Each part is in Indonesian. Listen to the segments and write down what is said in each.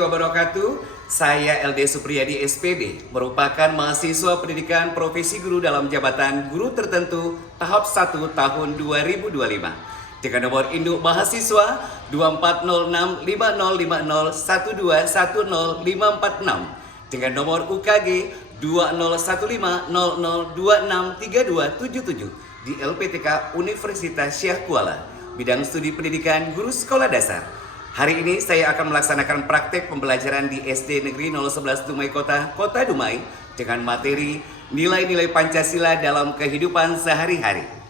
Wabarakatuh. Saya LD Supriyadi SPD, merupakan mahasiswa pendidikan profesi guru dalam jabatan guru tertentu tahap 1 tahun 2025 dengan nomor induk mahasiswa 2406505012100546 dengan nomor UKG 201500263277 di LPTK Universitas Syekh Kuala, bidang studi pendidikan guru sekolah dasar. Hari ini saya akan melaksanakan praktek pembelajaran di SD Negeri 011 Dumai Kota Dumai dengan materi nilai-nilai Pancasila dalam kehidupan sehari-hari.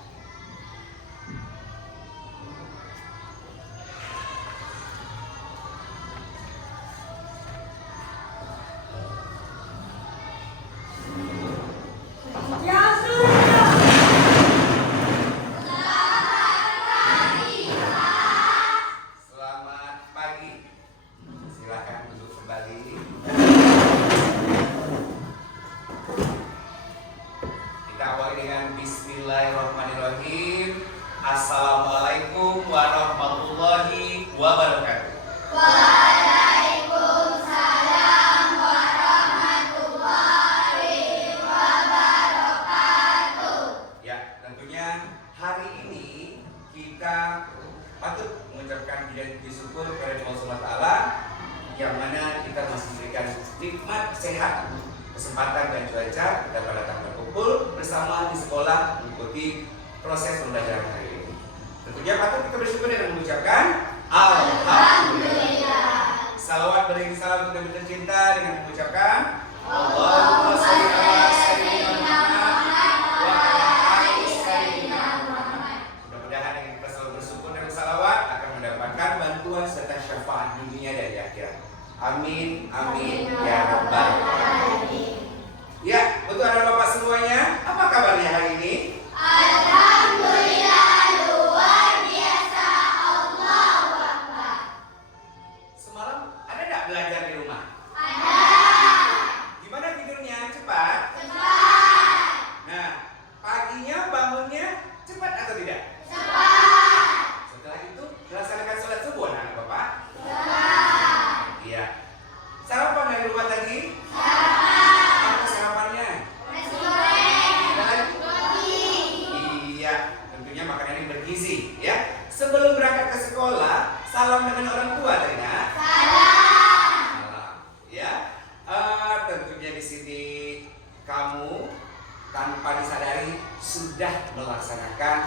Bismillahirrahmanirrahim. Assalamualaikum warahmatullahi wabarakatuh. Waalaikumsalam warahmatullahi wabarakatuh. Ya, tentunya hari ini kita patut mengucapkan puji syukur kepada Allah Subhanahu wa taala yang mana kita masih diberikan nikmat sehat, kesempatan dan cuaca kita pada datang berkumpul bersama di sekolah mengikuti proses pembelajaran hari ini. Tentunya patut kita bersyukur dan mengucapkan Alhamdulillah. Salawat beriring salam kita tercinta dengan mengucapkan Allahumma sholli ala sayyidina Muhammad wa ala ali sayyidina Muhammad. Mudah-mudahan dengan kita selalu bersyukur dan salawat akan mendapatkan bantuan serta syafaat dunia dan di akhirat. Amin, amin, ya rabbal alamin. Ya, untuk anak bapak semuanya, apa kabarnya hari ini? Alhamdulillah, luar biasa. Allahu Akbar. Semalam ada nggak belajar di rumah? Ada. Gimana tidurnya? Cepat? Cepat. Nah, paginya bangunnya cepat atau tidak? Cepat. Setelah itu melaksanakan sholat subuh anak bapak? Cepat. Iya. Sarapan dari rumah tadi? Cepat. Apa sarapannya? Nasi goreng. Ada lagi? Roti. Iya, tentunya makanan yang bergizi ya. Sebelum berangkat ke sekolah, salam dengan orang tua tadi nak. Salam. Salam, ya. Tentunya di sini kamu tanpa disadari sudah melaksanakan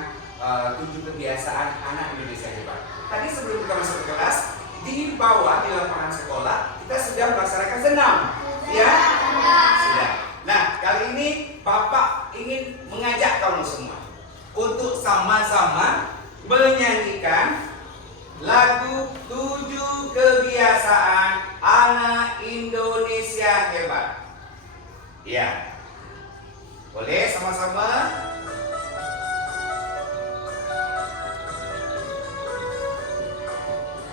7 kebiasaan anak Indonesia hebat. Tadi sebelum kita masuk ke kelas, di bawah di lapangan sekolah kita sudah melaksanakan senam, ya. Sudah. Nah, kali ini Bapak ingin mengajak kamu semua untuk sama-sama menyanyikan lagu 7 kebiasaan anak Indonesia hebat. Ya. Boleh sama-sama?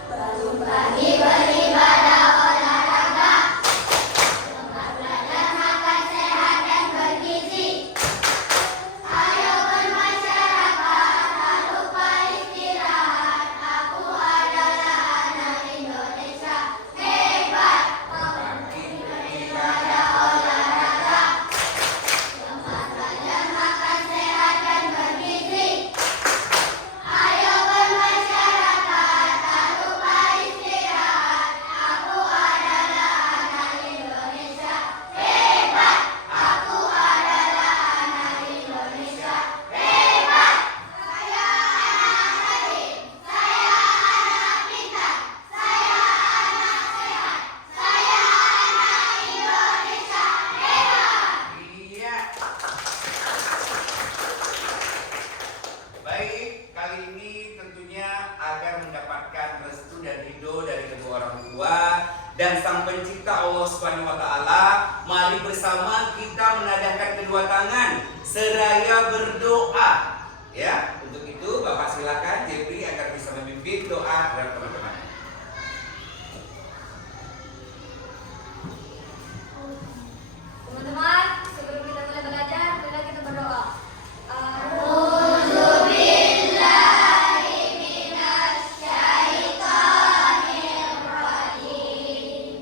Bangun pagi beribadah olahraga, tempat belajar makan sehat dan bergizi. Ayo bermasyarakat, tak lupa istirahat. Aku adalah anak Indonesia hebat. Pagi Beribadah olahraga, tempat belajar makan sehat dan bergizi. Ayo bermasyarakat, tak lupa istirahat. Aku adalah anak Indonesia hebat. Aku adalah anak Indonesia hebat. Saya anak rajin, saya anak pintar, saya anak sehat, saya anak Indonesia hebat. Iya. Baik, kali ini tentunya agar mendapatkan restu dan ridho dari kedua orang tua dan Sang Pencipta Allah Subhanahu wa taala, mari bersama kita menadahkan kedua tangan seraya berdoa. Ya, untuk itu Bapak silakan Jepri agar bisa memimpin doa terhadap teman-teman. Teman-teman, sebelum kita mulai belajar, mari kita berdoa. A'udzubillahi minasy syaithanir rajim.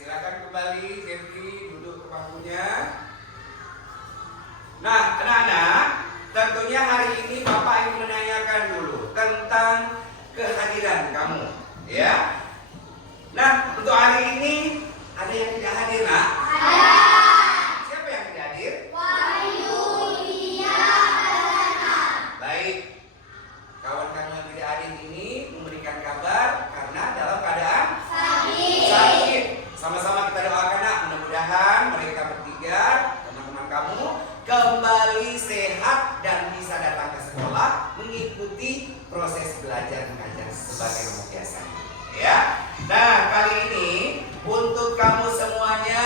silakan kembali Jeffy duduk ke bangkunya. Nah, anak-anak, tentunya hari ini Bapak ingin menanyakan dulu tentang kehadiran kamu, ya. Nah, untuk hari ini ada yang tidak hadir, Nak? Ada. Siapa yang tidak hadir? Wahyu, Lia, Alana. Baik. Kawan kamu yang tidak hadir ini memberikan kabar karena dalam keadaan sakit. Sama-sama kita doakan, Nak, mudah-mudahan mereka bertiga, teman-teman kamu kembali sehat dan bisa datang ke sekolah mengikuti proses belajar mengajar sebagai biasa. Ya. Nah, kali ini untuk kamu semuanya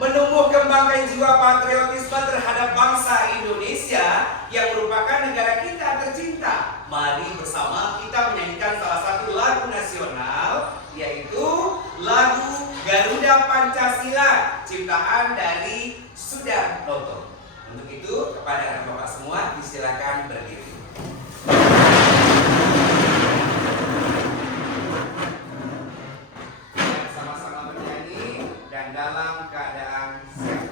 menumbuh kembangkan jiwa patriotisme terhadap bangsa Indonesia yang merupakan negara kita tercinta. Mari bersama kita menyanyikan salah satu lagu nasional, yaitu lagu Garuda Pancasila ciptaan dari Sudarnoto. Untuk itu kepada anak bapak semua disilakan berdiri. Sama-sama bernyanyi dan dalam keadaan siap.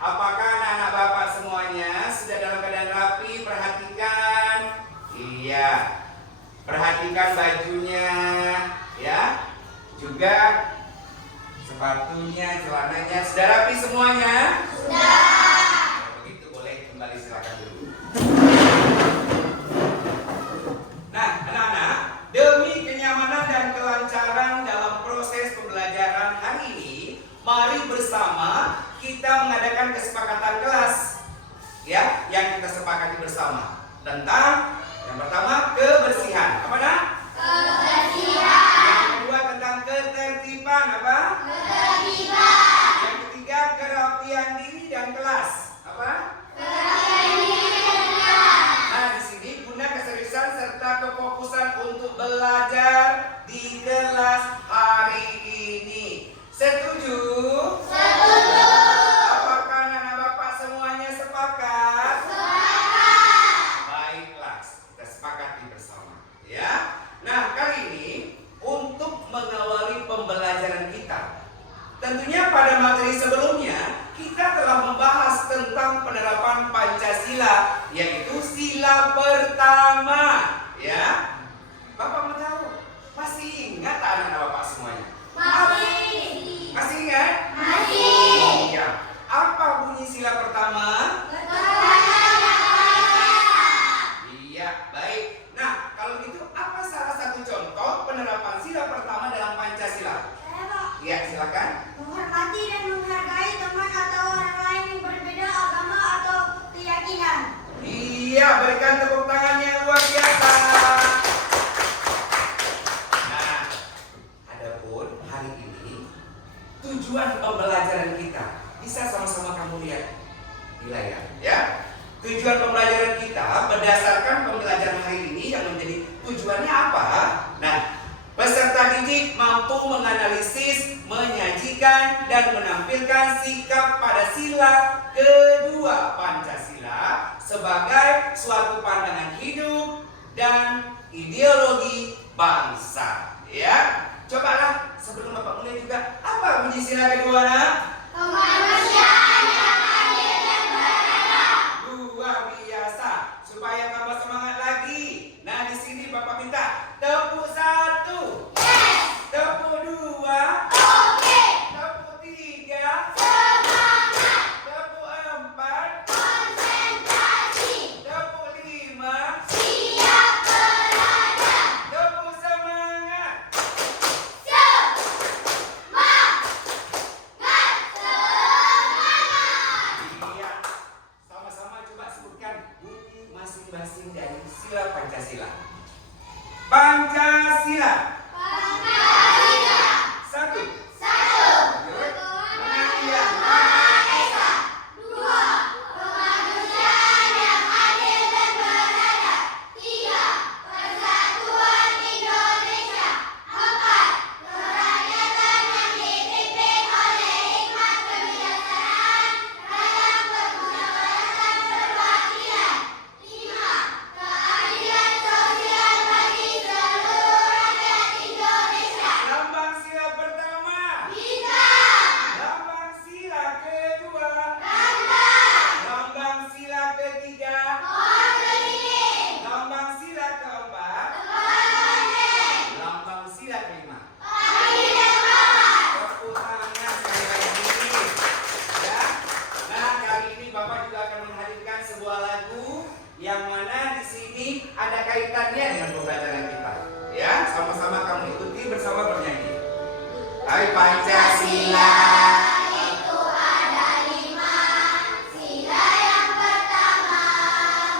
Apakah anak-anak bapak semuanya sudah dalam keadaan rapi? Perhatikan, iya, perhatikan bajunya, ya, juga sepatunya, celananya, sudah rapi semuanya? Sudah. Kalau begitu boleh kembali, silakan dulu. Nah, anak-anak, demi kenyamanan dan kelancaran dalam proses pembelajaran hari ini, mari bersama kita mengadakan kesepakatan kelas, ya, yang kita sepakati bersama tentang yang pertama kebersihan. Apa, Nak? Kebersihan. Yang kedua tentang ketertiban. Apa? Ketertiban. Yang ketiga kerapian diri dan kelas. Apa? Kerapian diri dan kelas. Nah, di sini guna keseriusan serta kefokusan untuk belajar di kelas hari ini. Setuju? Setuju. Apakah anak bapak semuanya sepakat? Sepakat. Baiklah, kita sepakati bersama, ya. Nah, kali ini untuk mengawali pembelajaran kita, tentunya pada materi sebelumnya kita telah membahas tentang penerapan Pancasila, yaitu sila pertama, ya. Bapak mau tahu? Masih ingat anak-anak bapak semuanya? Masih. Masih ingat? Masih. Iya. Apa bunyi sila pertama? Iya, baik. Nah, kalau gitu apa salah satu contoh penerapan sila pertama dalam Pancasila? Iya, silakan. Menghormati dan menghargai teman atau orang lain yang berbeda agama atau keyakinan. Iya, berikan tepuk tangan yang luar biasa. Nah, adapun hari ini tujuan pembelajaran kita bisa sama-sama kamu lihat di layar, ya. Tujuan pembelajaran kita berdasarkan pembelajaran hari ini yang menjadi tujuannya apa? Nah, peserta didik mampu menganalisis, menyajikan, dan menampilkan sikap pada sila kedua Pancasila sebagai suatu pandangan hidup dan ideologi bangsa. Ya, cobalah sebelum Bapak mulai juga, apa bunyi sila kedua, Nak? Kemanusiaan yang adil dan beradab. Luar biasa. Supaya tambah semangat lagi. Nah, di sini Bapak minta tepuk 1. Yes. Tepuk 2. Hai Pancasila. itu ada 5. Sila yang pertama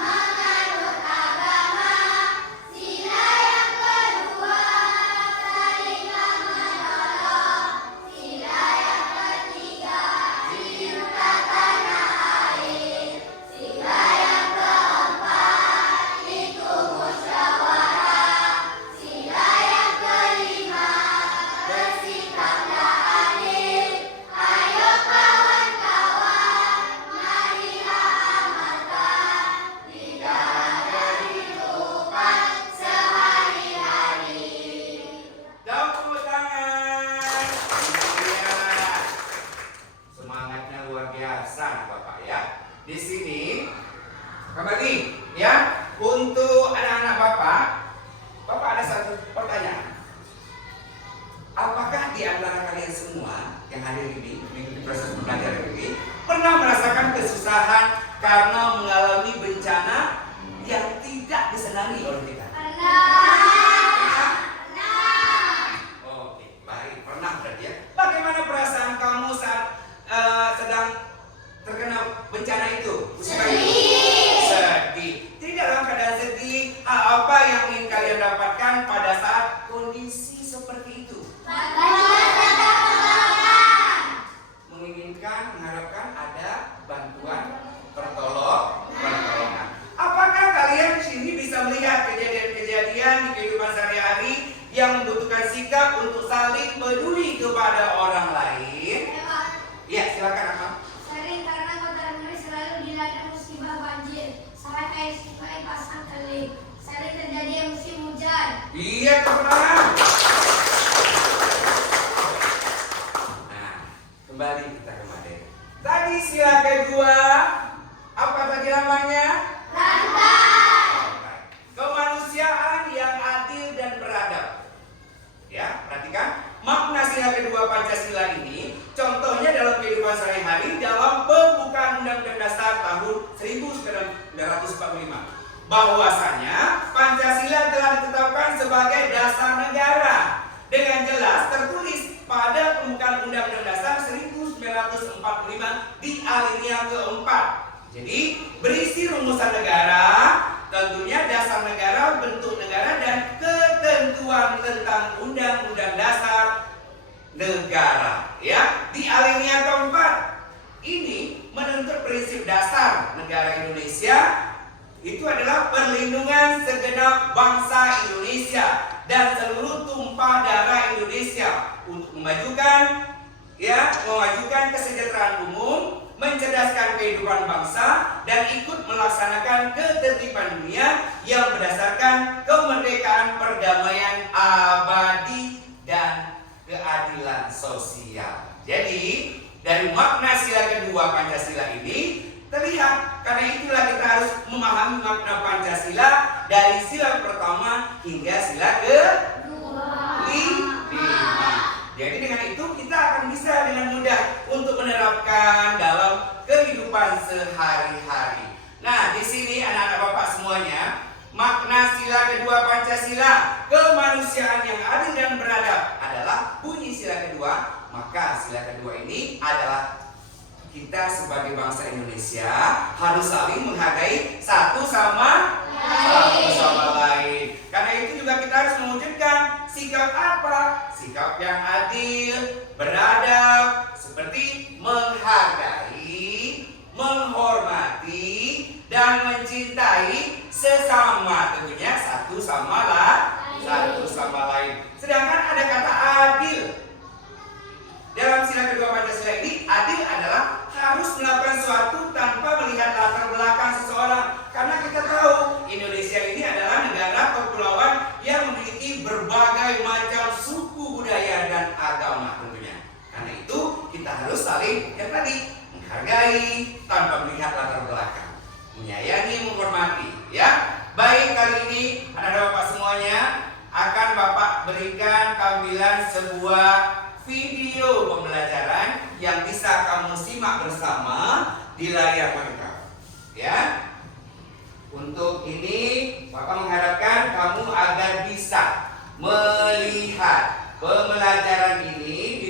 menganut agama. Sila yang kedua saling menolong. Sila yang ketiga cinta tanah air. Sila yang keempat itu musyawarah. Sila yang kelima bersikaplah adil. Ayo kawan-kawan, marilah amalkan di dalam kehidupan sehari-hari. Tepuk tangan. Iya. Semangatnya luar biasa Bapak ya. Di sini kembali ya, untuk anak-anak Bapak ada satu pertanyaan. Apakah di antara kalian semua yang hadir ini mengikuti proses pembelajaran ini pernah merasakan kesusahan karena mengalami bencana yang tidak disenangi oleh kita? Oke, baik, pernah berarti ya. Bagaimana perasaan kamu saat sedang terkena bencana itu? Sedih. Jadi dalam keadaan sedih, hal apa yang ingin kalian dapatkan pada saat kondisi seperti itu? Menginginkan, mengharapkan ada bantuan, pertolongan. Apakah kalian di sini bisa melihat kejadian-kejadian di kehidupan sehari-hari yang membutuhkan sikap untuk saling peduli kepada orang lain? Ya, silakan Akam. Sering karena kota Mari selalu dilanda musibah banjir. Saat air sungai pasang kering. Sering terjadi musim hujan. Iya, tepuk tangan. Nah, kembali kita ke materi. Tadi sila kedua, apa tadi namanya? Kemanusiaan yang adil dan beradab. Ya, perhatikan makna sila kedua Pancasila ini. Contohnya dalam kehidupan sehari-hari dalam pembukaan Undang-Undang Dasar tahun 1945. Bahwasanya Pancasila telah ditetapkan sebagai dasar negara dengan jelas tertulis pada pembukaan Undang-Undang Dasar 1945 di alinea keempat. Jadi berisi rumusan negara, tentunya dasar negara, bentuk negara, dan ketentuan tentang Undang-Undang Dasar negara. Ya, di alinea keempat ini menuntut prinsip dasar negara Indonesia itu adalah perlindungan segenap bangsa Indonesia dan seluruh tumpah darah Indonesia untuk memajukan kesejahteraan umum, mencerdaskan kehidupan bangsa, dan ikut melaksanakan ketertiban dunia yang berdasarkan kemerdekaan, perdamaian abadi, dan keadilan sosial. Jadi, dari makna sila kedua Pancasila ini terlihat, karena itulah kita harus memahami makna Pancasila dari sila pertama hingga sila ke-5. Jadi dengan itu kita akan bisa dengan mudah untuk menerapkan dalam kehidupan sehari-hari. Nah, di sini anak-anak Bapak semuanya, makna sila kedua Pancasila, kemanusiaan yang adil dan beradab adalah bunyi sila kedua. Maka sila kedua ini adalah kita sebagai bangsa Indonesia harus saling menghargai satu sama lain. Karena itu juga kita harus mewujudkan sikap apa? Sikap yang adil, beradab, seperti menghargai, menghormati, dan mencintai sesama, tentunya satu sama lain. Sedangkan ada kata adil. Dalam sila kedua Pancasila ini, adil adalah harus melakukan sesuatu tanpa melihat latar belakang seseorang. Karena kita tahu Indonesia ini adalah negara kepulauan yang memiliki berbagai macam suku, budaya, dan agama tentunya. Karena itu kita harus saling menghargai tanpa melihat latar belakang, menyayangi, menghormati. Ya, baik, kali ini anak-anak Bapak semuanya akan Bapak berikan tampilan sebuah video pembelajaran yang bisa kamu simak bersama di layar monitor. Ya, untuk ini Bapak mengharapkan kamu agar bisa melihat pembelajaran ini di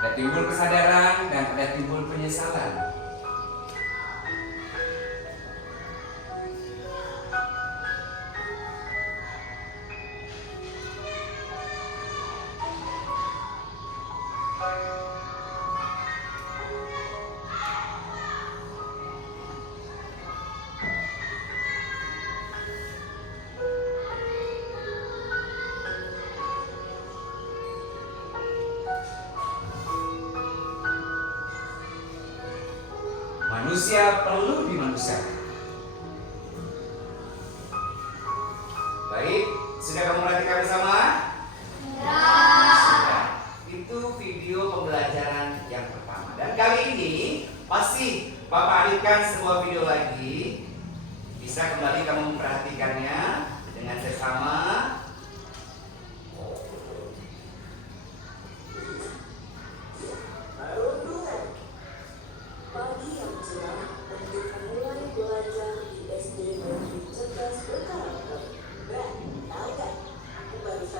Ada timbul kesadaran dan ada timbul penyesalan. Manusia perlu dimanusiakan. Baik, sudah kamu perhatikan bersama? Sudah. Itu video pembelajaran yang pertama. Dan kali ini pasti Bapak alihkan sebuah video lagi. Bisa kembali kamu memperhatikannya dengan seksama. Pagi yang cerah untuk memulai belajar di SD Negeri Cerdas Berkarakter. Ben, tahu kan? Aku baru saja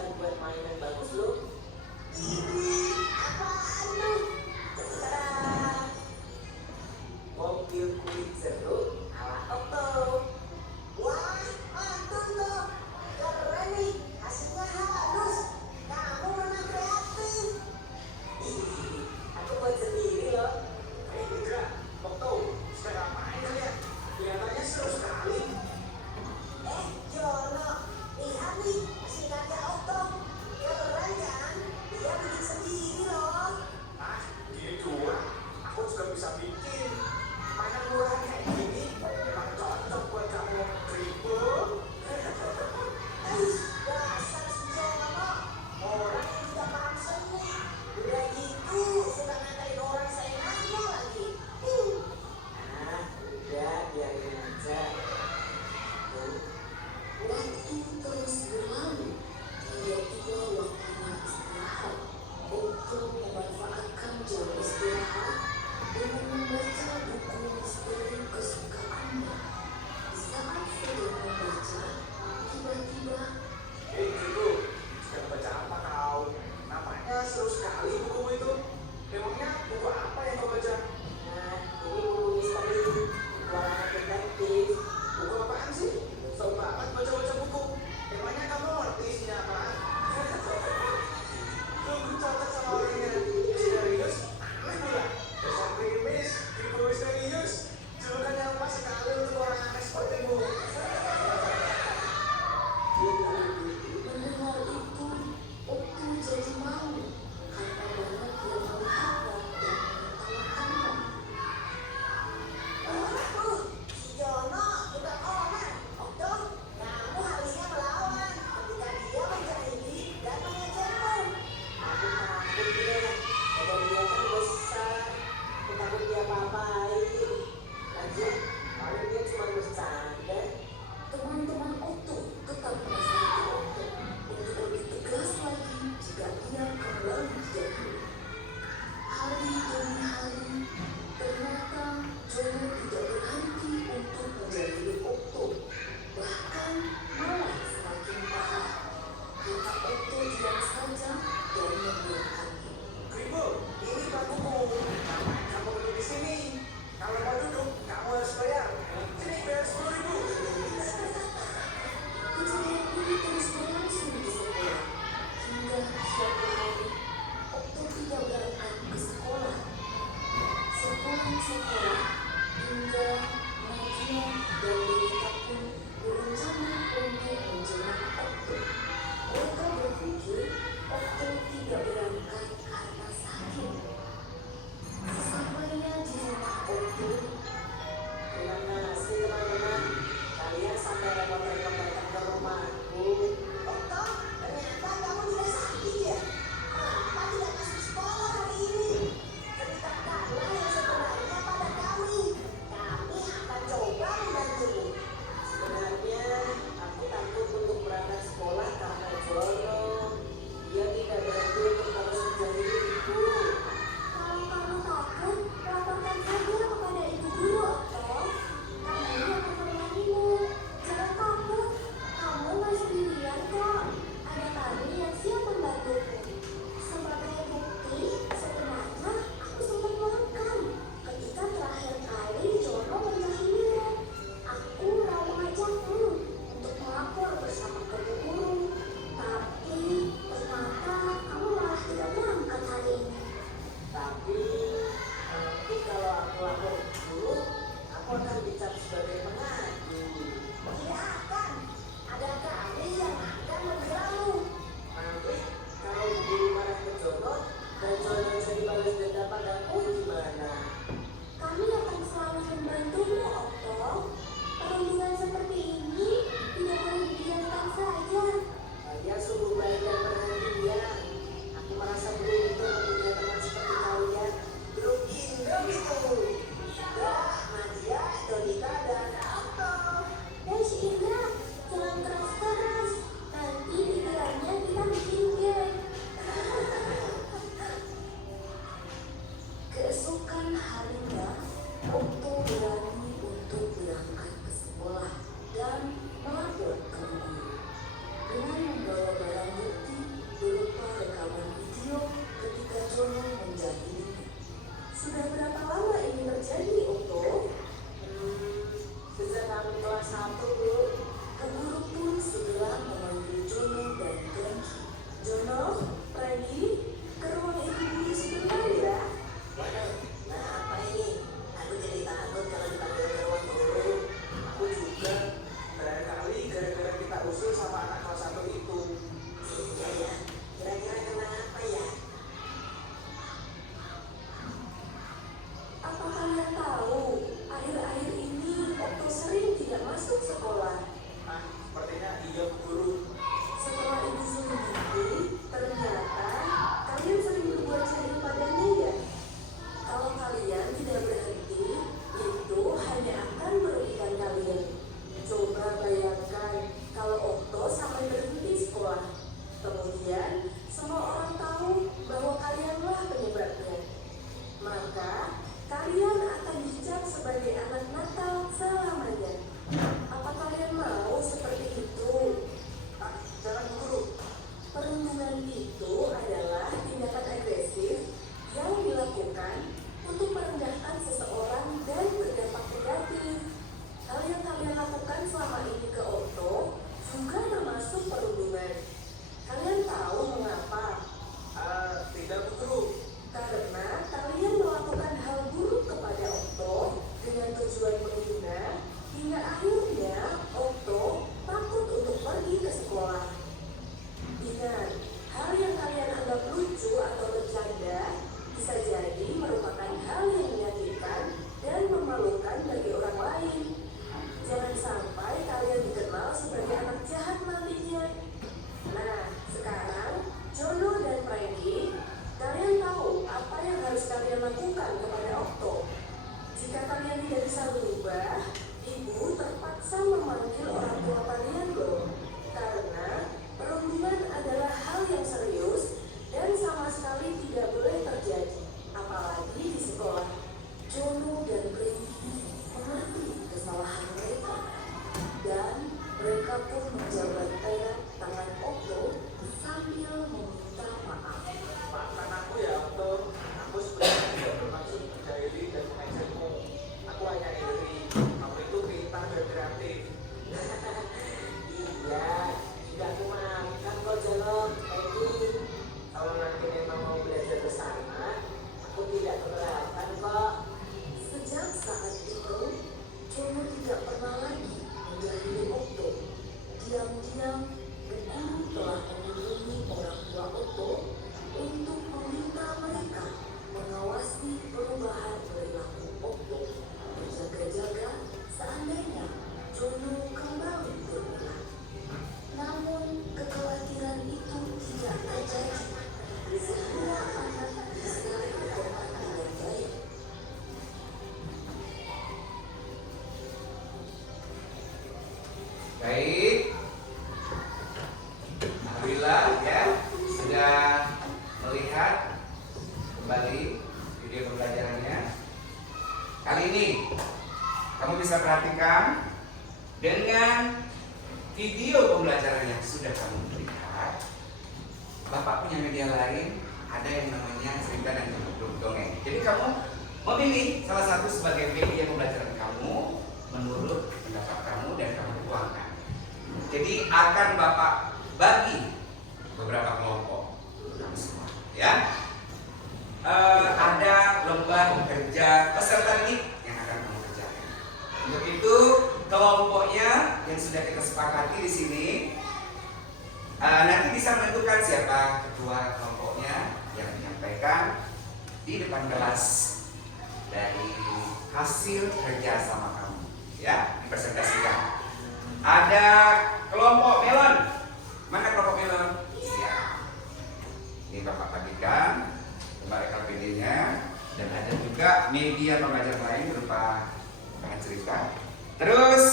Kemudian, semua orang tahu bahwa kalianlah penyebabnya. Maka, kalian akan dicap sebagai anak nakal selamanya. Apa kalian mau seperti itu? Ah, jangan guru. Perundungan itu adalah tindakan agresif yang dilakukan untuk merendahkan seseorang dan berdampak negatif. Hal yang kalian lakukan selama ini ke Otto juga termasuk perundungan. Kalian tahu mengapa? Tidak guru. Karena kalian melakukan hal buruk kepada Otto dengan tujuan menghina, hingga akhirnya Otto takut untuk pergi ke sekolah. Ingat, hal yang kalian anggap lucu atau bercanda bisa jadi merupakan hal yang menyakitkan dan memalukan bagi orang lain. Jangan sampai kalian dikenal sebagai anak jahat nantinya. Nah, sekarang Jono dan Frankie, kalian tahu apa yang harus kalian lakukan kepada Otto. Jika kalian tidak bisa berubah, ibu terpaksa memanggil orang tua kalian loh. Karena perundungan adalah hal yang serius dan sama sekali tidak boleh terjadi, apalagi di sekolah. Jono dan Frankie mengerti kesalahan mereka, dan mereka pun menjabat erat tangan Otto sambil meminta maaf. Maafkan aku ya, Otto. Aku sebenarnya tidak bermaksud menjahili dan mengejekmu. Aku hanya iri. Kamu itu pintar dan kreatif. Iya, tidak aku maafkan kok Jono, Frankie. Kalau nanti memang mau belajar bersama, aku tidak keberatan kok. Sejak saat itu, Jono tidak pernah lagi menjahili Otto. Diam-diam, guru telah menghubungi orang tua Otto untuk meminta mereka mengawasi perubahan perilaku Otto, berjaga-jaga seandainya Jono kembali berulang. Namun, kekhawatiran itu tidak terjadi. Semua anak bisa berkembang dengan baik. Baik. Alhamdulillah ya sudah melihat kembali video pembelajarannya. Kali ini kamu bisa perhatikan dengan video pembelajaran yang sudah kamu lihat. Bapak punya media lain, ada yang namanya cerita dan dongeng. Jadi kamu memilih salah satu sebagai media pembelajaran kamu menurut pendapat kamu dan kamu tuangkan. Jadi akan Bapak bagi beberapa kelompok kamu semua, ya. Ada lomba kerja peserta didik yang akan kamu kerjakan. Untuk itu kelompoknya yang sudah kita sepakati di sini nanti bisa menentukan siapa ketua kelompoknya yang menyampaikan di depan kelas dari hasil kerja sama kamu, ya, dipresentasikan. Ada kelompok melon. Mana kelompok melon? Iya. Ini Bapak bagikan Bapak LPD-nya, dan ada juga media pembelajaran lain berupa bahan cerita. Terus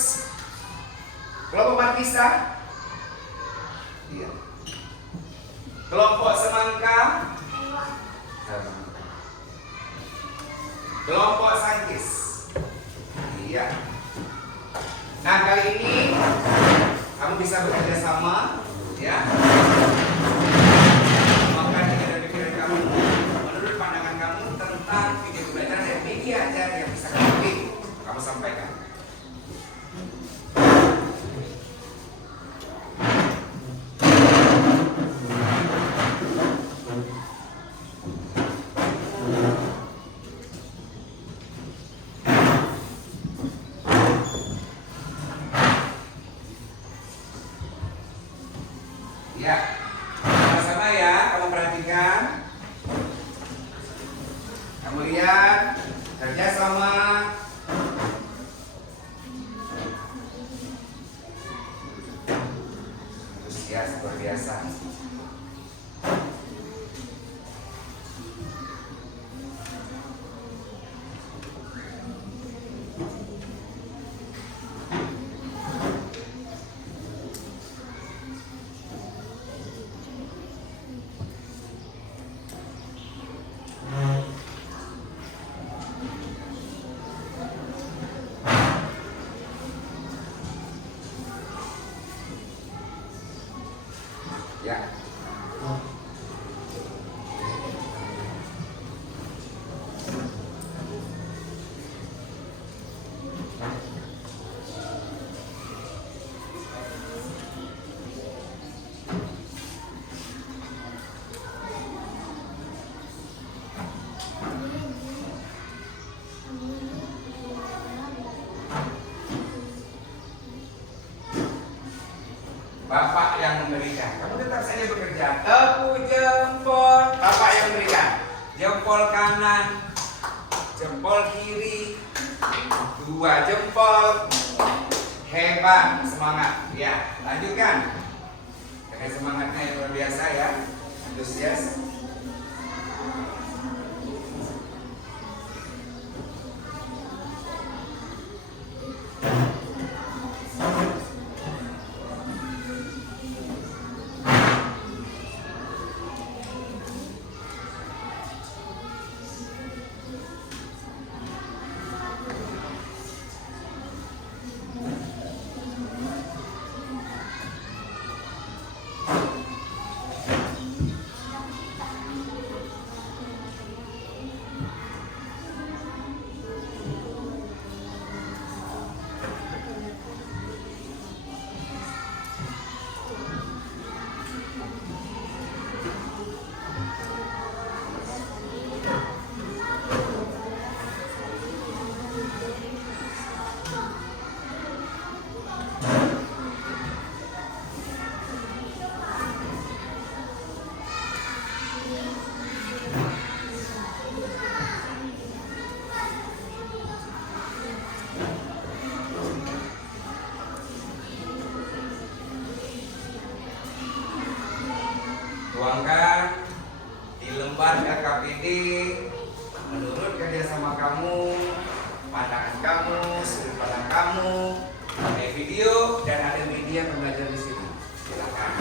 kelompok Markisa. Iya. Kelompok Semangka. Kelompok Sangkis. Iya. Nah, kali ini kamu bisa bekerja sama, ya. Maka dengan pikiran kamu, menurut pandangan kamu tentang video pembelajaran dan media ajar yang bisa kamu pilih, kamu sampaikan. Ya, sama-sama ya, kamu perhatikan. Kamu lihat, kerjasama. Antusias luar biasa. Ya. Bapak yang memberikan. Kamu tetap saja bekerja. Tepuk jempol. Bapak yang memberikan. Jempol kanan, jempol kiri, 2 jempol. Hebat, semangat. Ya, lanjutkan. Dengan semangatnya yang luar biasa ya. Antusias. Tuangkan di lembar LKPD menurut kerjasama kamu, pandangan kamu, sudut pandang kamu, ada video dan ada media pembelajaran di sini. Silakan.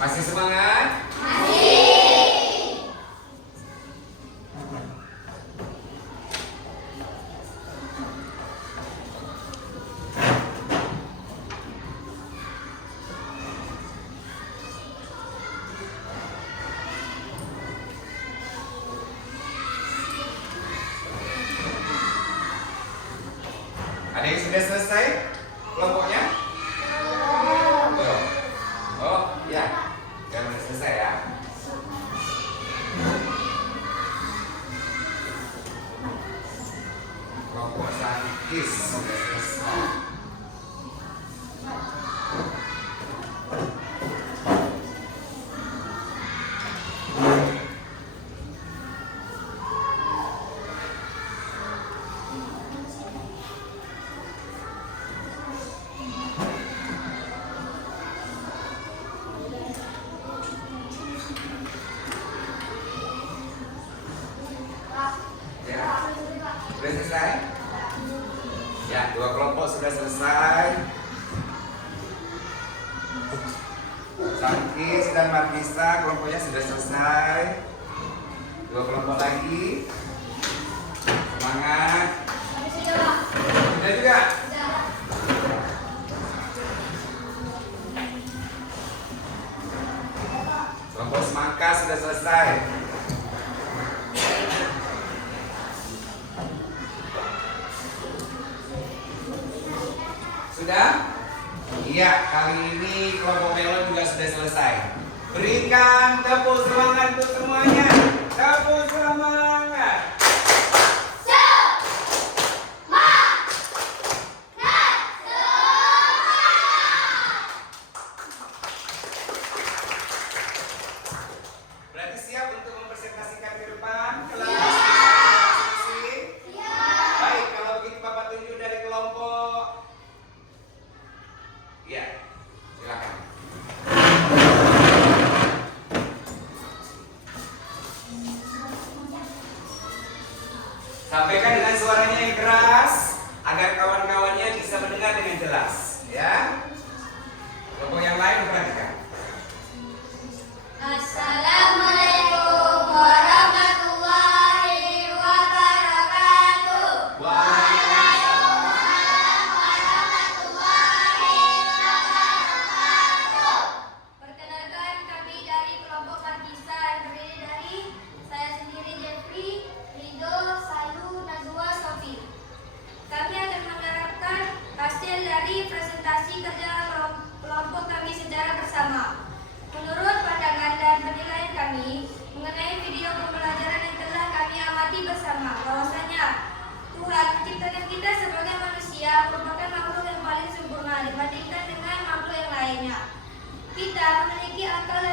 Masih semangat? Ada yang sudah selesai kelompoknya? Belum. Oh, ya. Yang sudah selesai ya. Kelompok sankis sudah selesai. Ya, sudah selesai? Ya, dua kelompok sudah selesai. Sankis dan Markisa kelompoknya sudah selesai. Dua kelompok lagi. Semangat. Sudah juga? Kelompok semangka sudah selesai. Sudah? Iya, kali ini kelompok melon juga sudah selesai. Berikan tepuk semangat untuk semuanya. Tepuk semangat. Berarti siap untuk mempresentasikan ke depan kelas masing-masing? Baik, kalau begitu Bapak tunjuk dari kelompok. Ya, silakan. Sampaikan dengan suaranya yang keras agar kawan-kawannya bisa mendengar dengan jelas, ya. Kelompok yang lain perhatikan. Assalamualaikum warahmatullahi wabarakatuh. Waalaikumsalam warahmatullahi wabarakatuh. Perkenalkan, kami dari kelompok Markisa yang terdiri dari saya sendiri Jeffrey, Rido, Sayu, Najwa, Sofi. Kami akan menerapkan hasil dari presentasi kerja kelompok kami secara bersama. Menurut pandangan dan penilaian kami mengenai video pembelajaran yang telah kami amati bersama, bahwasanya Tuhan menciptakan kita sebagai manusia merupakan makhluk yang paling sempurna dibandingkan dengan makhluk yang lainnya. Kita memiliki akal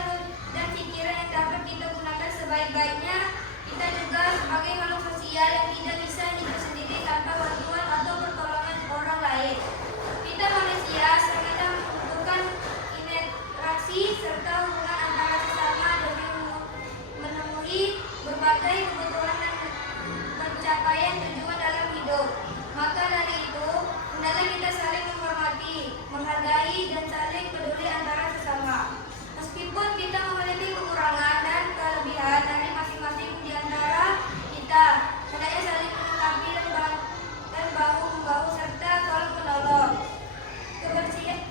dan pikiran yang dapat kita gunakan sebaik-baiknya. Kita juga sebagai makhluk sosial yang tidak bisa hidup sendiri tanpa bantuan atau pertolongan orang lain. Kita manusia sangatlah membutuhkan interaksi serta hubungan antara sesama demi memenuhi berbagai kebutuhan dan pencapaian tujuan dalam hidup. Maka dari itu, hendaklah kita saling menghormati, menghargai, dan saling peduli antara sesama. Meskipun kita memiliki kekurangan dan kelebihan dari masing-masing di antara kita, hendaknya saling melengkapi dan bahu-membahu serta tolong menolong.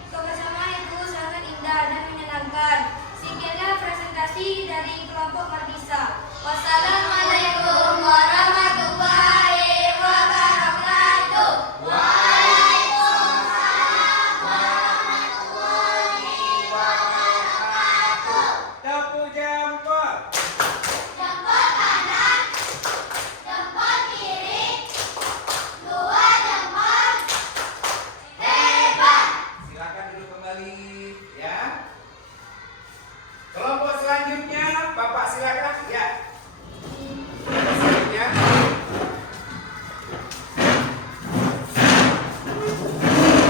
Kebersamaan itu sangat indah dan menyenangkan. Sekianlah presentasi dari kelompok Markisa. Wassalamualaikum warahmatullahi wabarakatuh. Waalaikumsalam warahmatullahi wabarakatuh. Tepuk jempol. Jempol kanan, jempol kiri, dua jempol. Hebat. Silakan duduk kembali, ya. Kelompok selanjutnya, Bapak silakan, ya. Kelompok selanjutnya.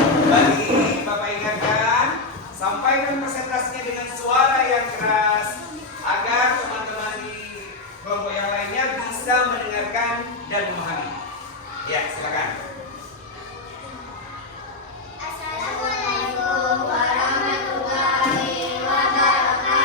Kembali, Bapak ingatkan, sampaikan presentasinya dengan suara yang keras agar teman-teman di kelompok yang lainnya bisa mendengarkan dan memahami. Ya, silakan. Assalamualaikum warahmatullahi wabarakatuh.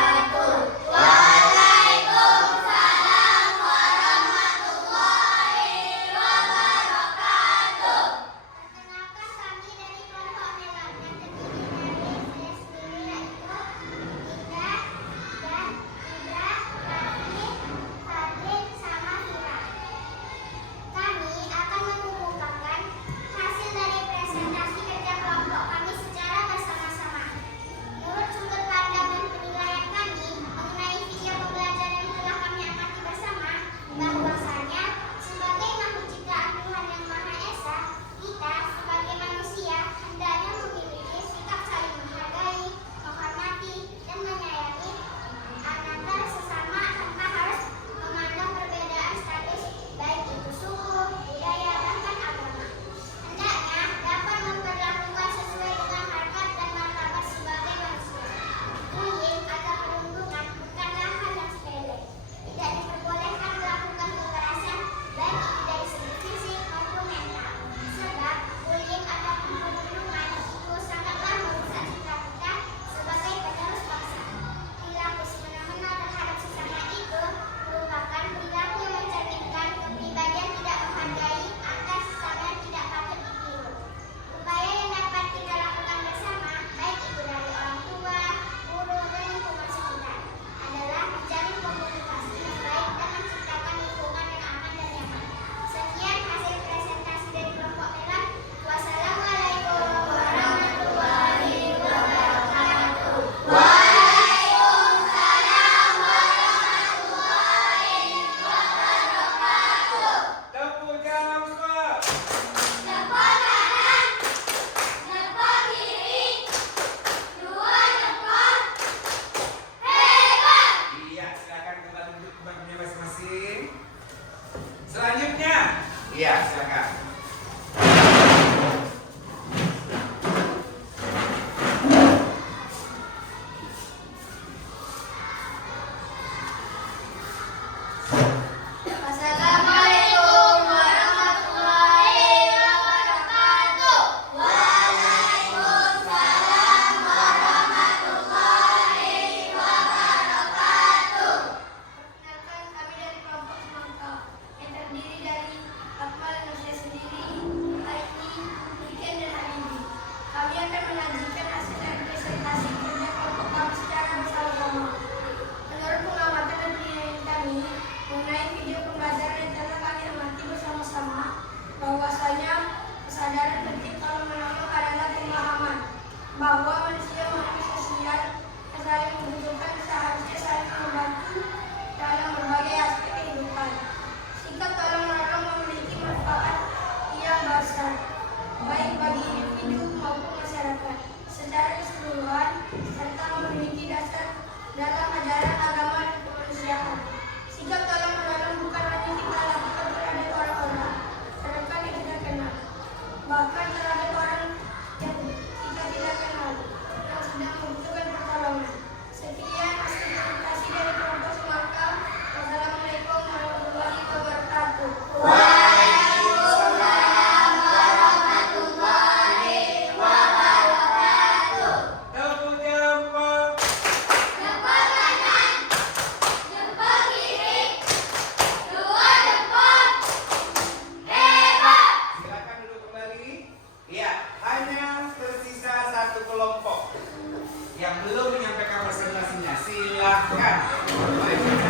Silahkan. Mari kita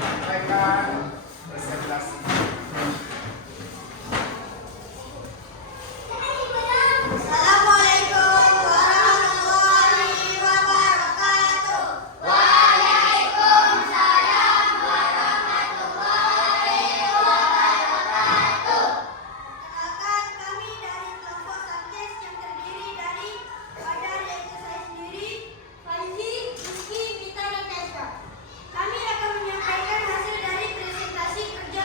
sampaikan presentasi. Assalamualaikum warahmatullahi wabarakatuh. Waalaikumsalam warahmatullahi wabarakatuh. Perkenalkan, kami dari kelompok Sankes yang terdiri dari Badar, yaitu saya sendiri, Faizi, Rizky, Mita, dan Neska. Kami akan menyampaikan hasil dari presentasi kerja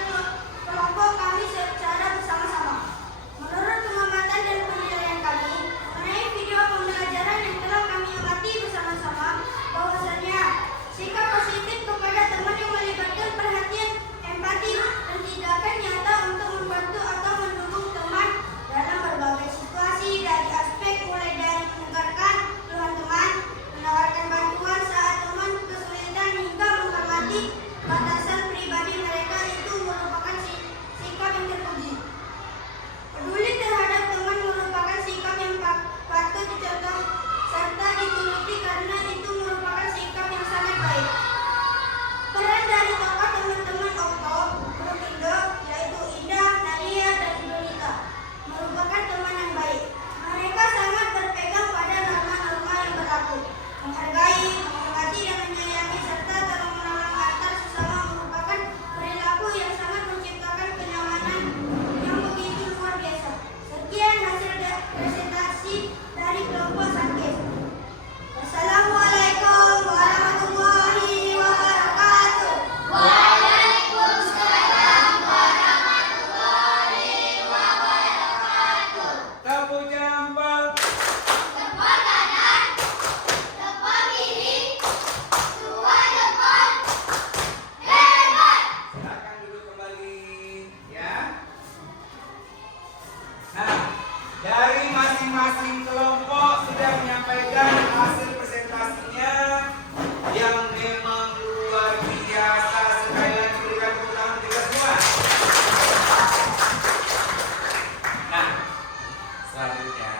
kelompok kami secara bersama-sama. Menurut pengamatan dan penilaian kami mengenai video pembelajaran yang telah kami amati bersama-sama, bahwasannya sikap positif kepada teman yang melibatkan perhatian, empati, dan tindakan nyata untuk membantu atau mendukung teman dalam berbagai situasi, dari aspek mulai dari mendengarkan keluhan teman, menawarkan bantuan saat teman kesulitan, hingga menghormati batasan pribadi mereka, itu merupakan sikap yang terpuji. Peduli terhadap teman merupakan sikap yang patut dicontoh serta dituruti karena itu merupakan sikap yang sangat baik. Peran dari tokoh teman-teman Okto, Grup Indo, yaitu Indah, Nadia, dan Indonita, merupakan teman yang baik. Mereka sangat berpegang pada norma-norma yang berlaku, menghargai, menghormati, dan menyayangi, serta tolong-menolong antar sesama merupakan perilaku yang sangat menciptakan kenyamanan yang begitu luar biasa. Sekian hasil presentasi dari kelompok Sankes. Wassalamualaikum warahmatullahi wabarakatuh. Waalaikumsalam warahmatullahi wabarakatuh. Tepuk jempol. Jempol kanan, jempol kiri, dua jempol. Hebat. Silakan duduk kembali, ya. Nah, dari masing-masing kelompok sudah menyampaikan hasil presentasinya yang memang luar biasa. Sekali lagi berikan tepuk tangan untuk kita semua. Nah, selanjutnya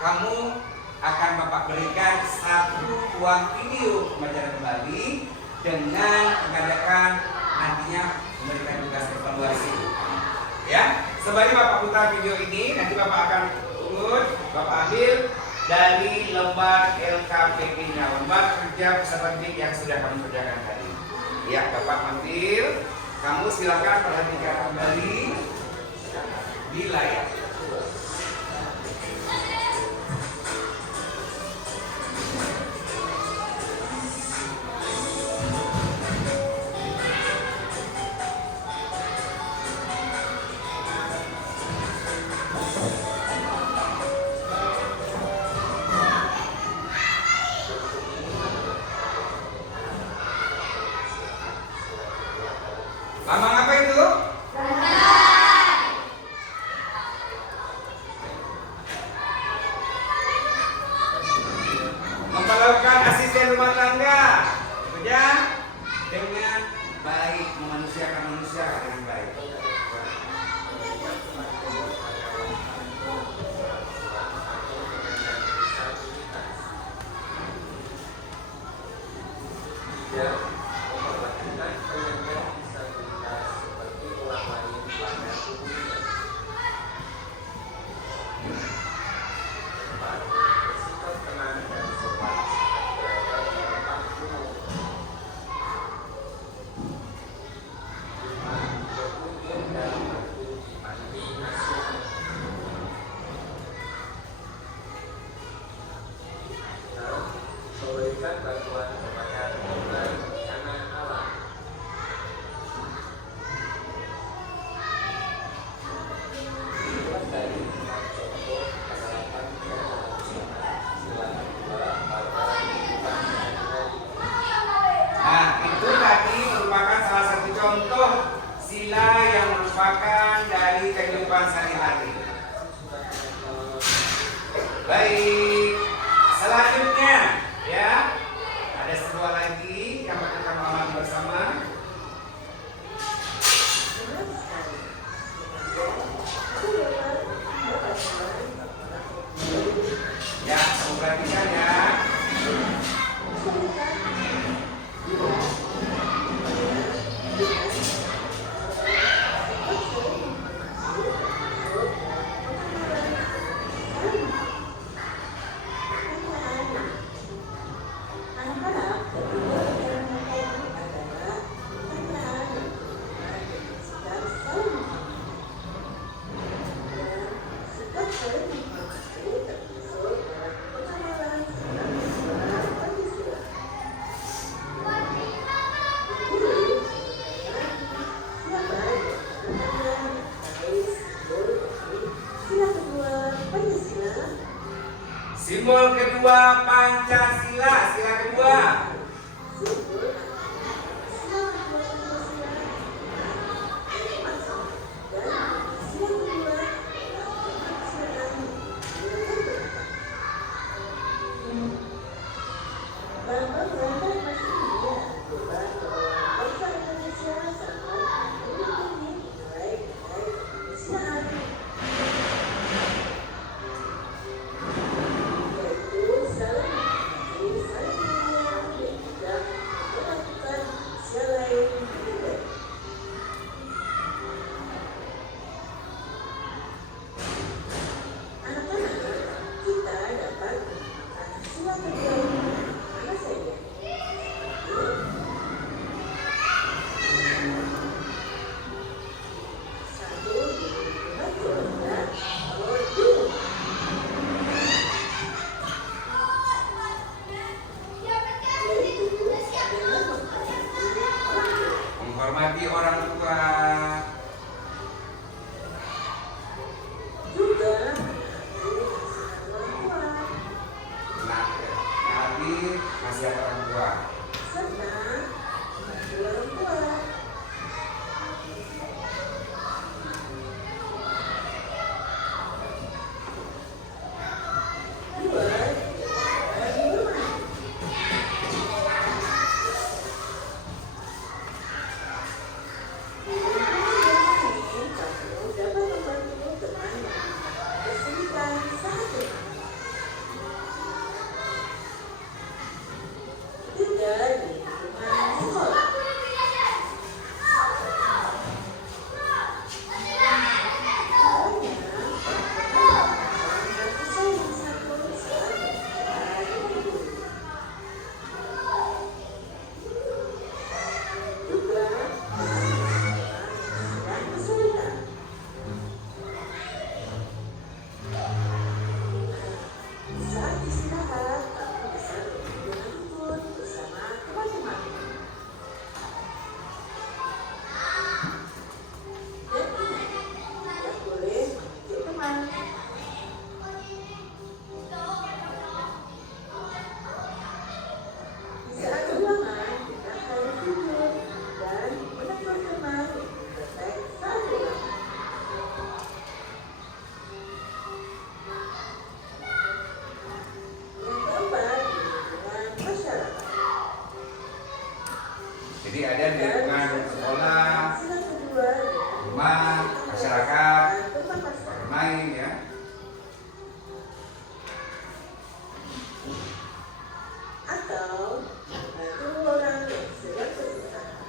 kamu akan Bapak berikan satu uang video pembelajaran kembali dengan mengadakan nantinya memberikan tugas evaluasi. Ya, sembari Bapak putar video ini, nanti Bapak akan urut, Bapak ambil dari lembar LKPP-nya, lembar kerja peserta didik yang sudah kami kerjakan tadi. Ya, Bapak ambil, kamu silakan perhatikan kembali di layar. Lambang apa itu? Memperlakukan asisten rumah tangga, bekerja dengan baik, memanusiakan manusia dengan baik. Ya, memperlakukan penyandang disabilitas seperti orang lain pada umumnya. Empat, bersikap tenang dan sopan terhadap orang umum. Lima, berkunjung dan membantu di panti asuhan. Enam, memberikan bantuan kepada korban bencana alam. Dibuat dari 5 contoh kesalahan yang manusia selain dua pada kehidupan sehari-hari. Nah, itu tadi merupakan salah satu contoh sila yang merupakan dari kehidupan sehari-hari. Baik, selanjutnya ya ada sebuah lagi yang akan kami alami bersama. Ya, kamu perhatikan ya. Simbol kedua Pancasila, sila kedua. Menghormati orang tua. Nabi nasihat orang tua. Jadi ada di lingkungan sekolah, rumah, masyarakat, bermain ya. Atau membantu orang yang sedang kesusahan.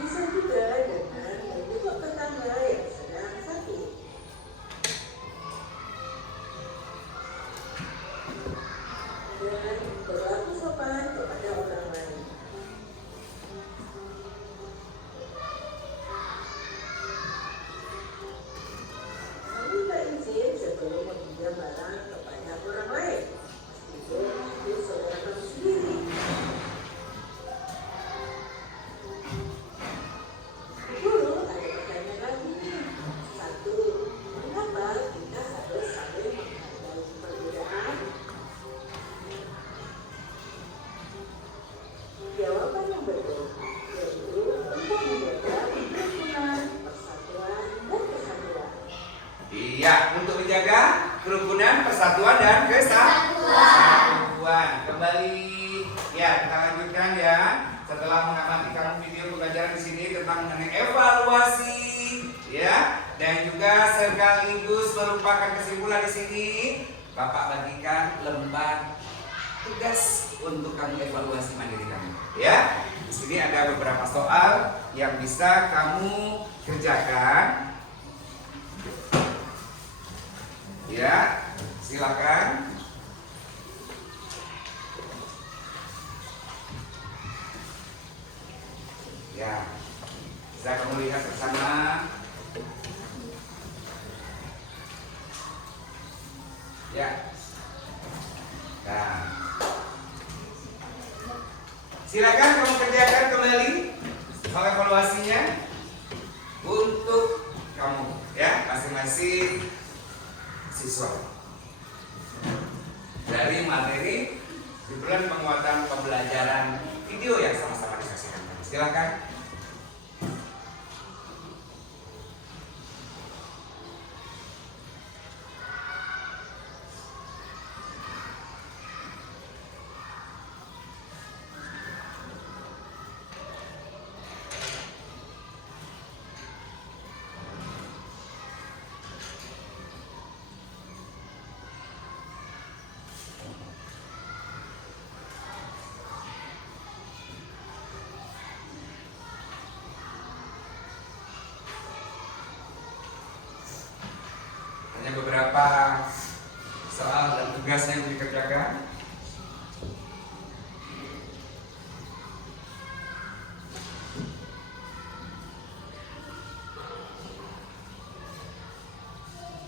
Bisa juga dengan menjenguk tetangga yang sedang sakit. Dan berlaku sopan kepada orang lain. Meminta izin sebelum meminjam barang kepada orang lain, meskipun itu saudara kamu sendiri. Guru, ada pertanyaan lagi nih. 1. Mengapa kita harus saling menghargai perbedaan? Jawaban yang betul, yaitu untuk menjaga kerukunan, persatuan, dan kesatuan. Iya, untuk menjaga kerukunan, persatuan dan kesatuan. Kembali, ya kita lanjutkan ya. Setelah mengamati kamu video pembelajaran di sini tentang mengenai evaluasi, ya. Dan juga sekaligus merupakan kesimpulan di sini, Bapak bagikan lembar tugas untuk kamu evaluasi mandiri kamu. Ya, di sini ada beberapa soal yang bisa kamu kerjakan. Ya, silakan. Ya, bisa kamu lihat bersama. Ya. Nah, silakan kamu kerjakan kembali soal evaluasinya untuk kamu, ya, masing-masing siswa dari materi himpunan penguatan pembelajaran video yang sama-sama disaksikan. Silakan. Hanya beberapa soal dan tugasnya yang dikerjakan.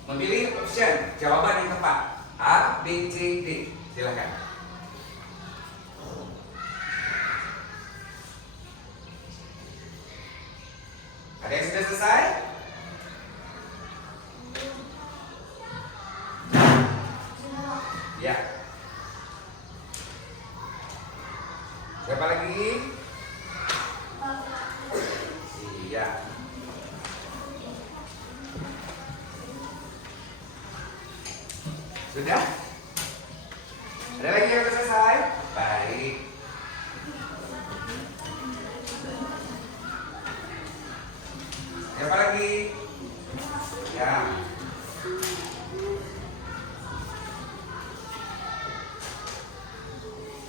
Memilih option jawaban yang tepat A, B, C, D. Silakan. Ada yang sudah selesai? Ya. Siapa lagi? Iya. Sudah? Ada lagi yang sudah selesai? Baik. Siapa lagi? Ya.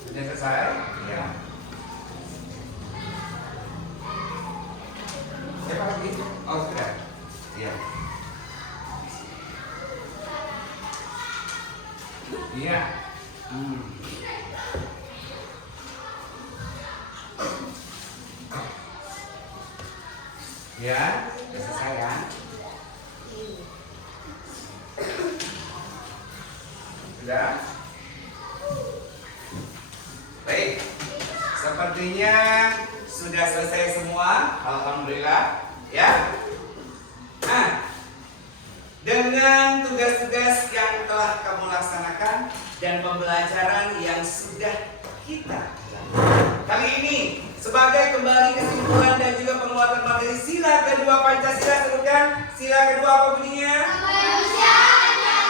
Sudah selesai? Ya. Siapa lagi? Oh, sudah. Iya. Iya. Ya, sudah selesai ya. Sudah? Baik, sepertinya sudah selesai semua. Alhamdulillah, ya. Nah, dengan tugas-tugas yang telah kamu laksanakan dan pembelajaran yang sudah kita lakukan kali ini, sebagai kembali kesimpulan dan juga penguatan materi sila kedua Pancasila, sebutkan sila kedua apa bunyinya? Kemanusiaan yang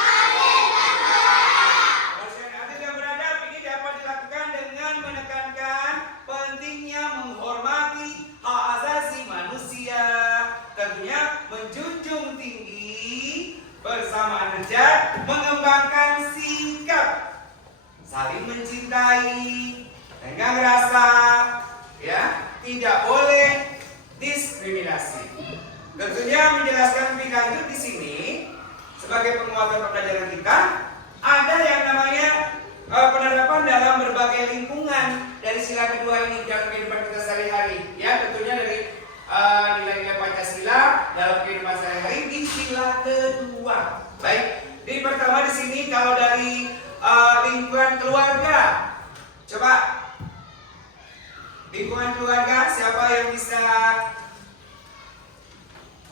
adil dan beradab. Ini dapat dilakukan dengan menekankan pentingnya menghormati hak asasi manusia, tentunya menjunjung tinggi persamaan derajat, mengembangkan sikap saling mencintai dengan rasa, ya, tidak boleh diskriminasi. Tentunya menjelaskan lebih lanjut di sini sebagai penguatan pembelajaran kita, ada yang namanya penerapan dalam berbagai lingkungan dari sila kedua ini dalam kehidupan kita sehari-hari. Ya, tentunya dari nilai-nilai Pancasila dalam kehidupan sehari-hari di sila kedua. Baik, di pertama di sini kalau dari lingkungan keluarga, coba lingkungan keluarga siapa yang bisa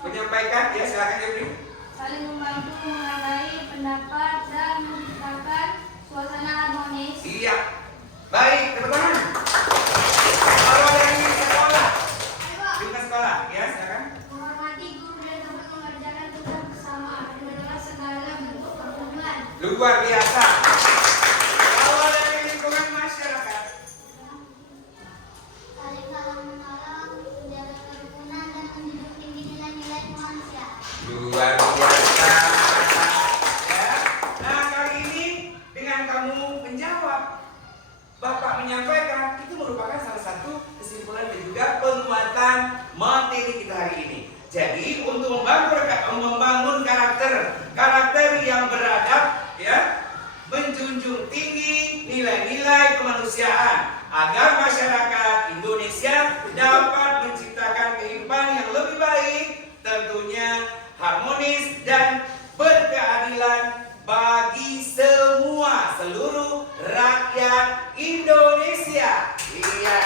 menyampaikan? Ya, silakan Jepri. Saling membantu, menghargai pendapat dan menciptakan suasana harmonis. Iya. Baik, tepuk tangan. Kalau dari sekolah, lintas sekolah, ya silakan. Menghormati guru dan dapat mengerjakan tugas bersama dengan segala bentuk pertemuan. Luar biasa. Kalau dari lingkungan masyarakat, Saling saling menolong, menjaga kerukunan dan menjunjung tinggi nilai-nilai kemanusiaan. luar karakter yang beradab, ya, menjunjung tinggi nilai-nilai kemanusiaan agar masyarakat Indonesia dapat menciptakan kehidupan yang lebih baik, tentunya harmonis dan berkeadilan bagi semua seluruh rakyat Indonesia. Iya.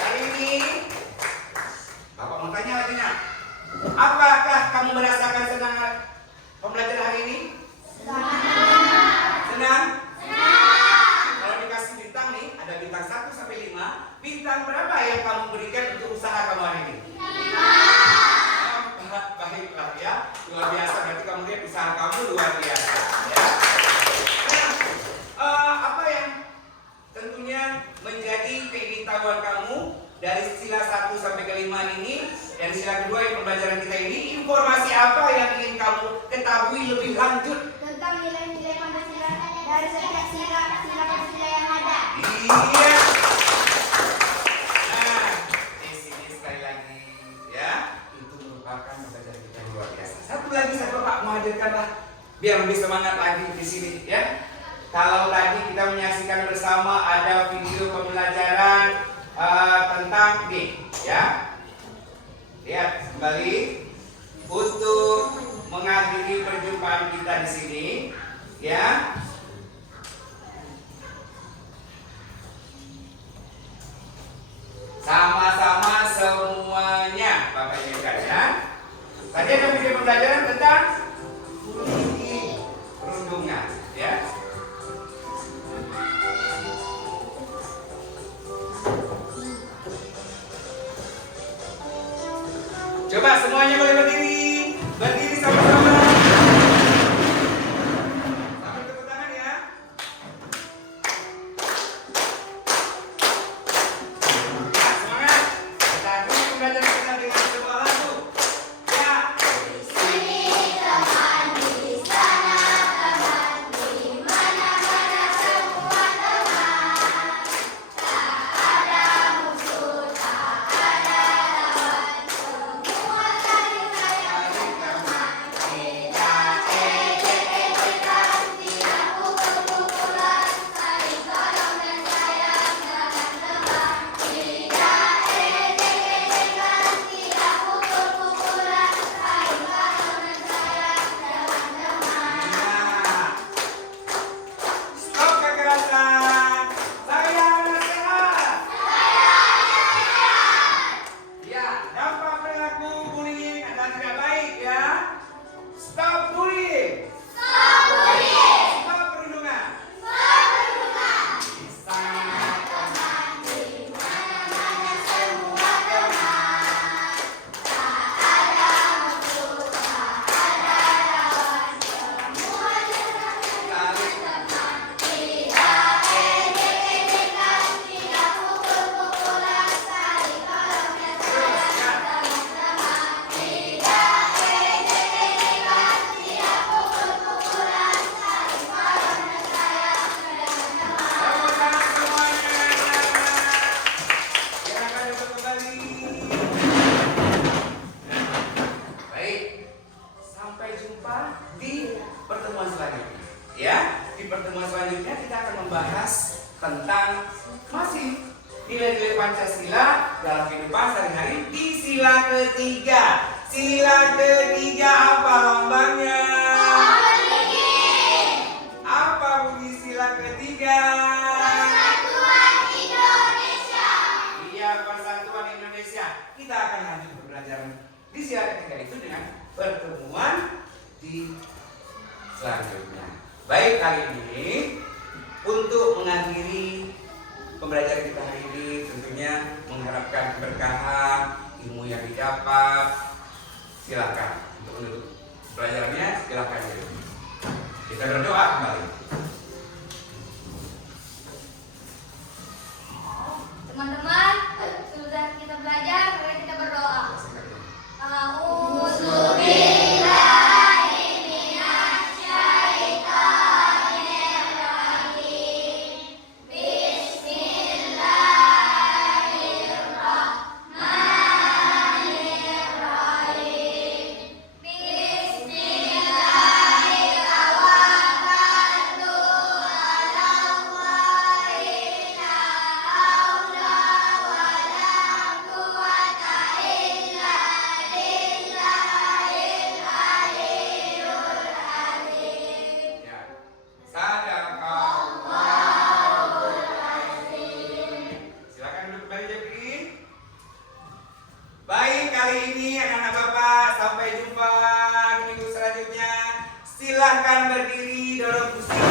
Kali ini Bapak mau tanya lagi, nak. Apakah kamu merasakan senang pembelajaran hari ini? Senang? Kalau dikasih bintang nih, ada bintang 1 sampai 5. Bintang berapa yang kamu berikan untuk usaha kamu hari ini? 5. Baiklah ya, luar biasa. Berarti kamu lihat usaha kamu luar biasa. Ya. Apa yang tentunya menjadi keingintahuan kamu dari sila 1 sampai ke 5 ini? Dari sila kedua yang pembelajaran kita ini, informasi apa yang ingin kamu ketahui lebih lanjut Tentang nilai-nilai Pancasila dari setiap sila Pancasila yang ada. Iya. Nah, di sini sekali lagi ya, itu merupakan pembelajaran kita luar biasa. Satu lagi saya Bapak mau hadirkanlah biar lebih semangat lagi di sini ya. Kalau tadi kita menyaksikan bersama ada video pembelajaran tentang nih ya. Lihat kembali untuk mengakhiri perjumpaan kita di sini ya. Sama-sama semuanya Bapak Ibu ya. Tadi ada video pembelajaran tentang bunyi perundungan ya. Coba semuanya boleh berdiri. Berdiri sama-sama. Sambil tepuk tangan ya. Semangat. Kita akhiri pembelajaran kita dengan sebuah lagu. Ya. Stop kekerasan. Saya nasihat. Ya, dampak perilaku bullying adalah tidak baik ya. Stop bullying. Stop perundungan. Baik, sampai jumpa di pertemuan selanjutnya. Ya, di pertemuan selanjutnya kita akan membahas tentang masih nilai-nilai Pancasila dalam kehidupan sehari-hari di sila ketiga. Sila ketiga apa lambangnya? Apa bunyi sila ketiga? Iya, Persatuan Indonesia. Kita akan lanjut pembelajaran di sila ketiga itu dengan pertemuan di selanjutnya. Baik, kali ini untuk mengakhiri pembelajaran kita hari ini tentunya mengharapkan keberkahan, ilmu yang didapat. Silakan untuk menutup pelajarannya, silakan. Kita berdoa kembali. Teman-teman, sudah kita belajar, mari kita berdoa. Bismillahirrahmanirrahim. dalam usia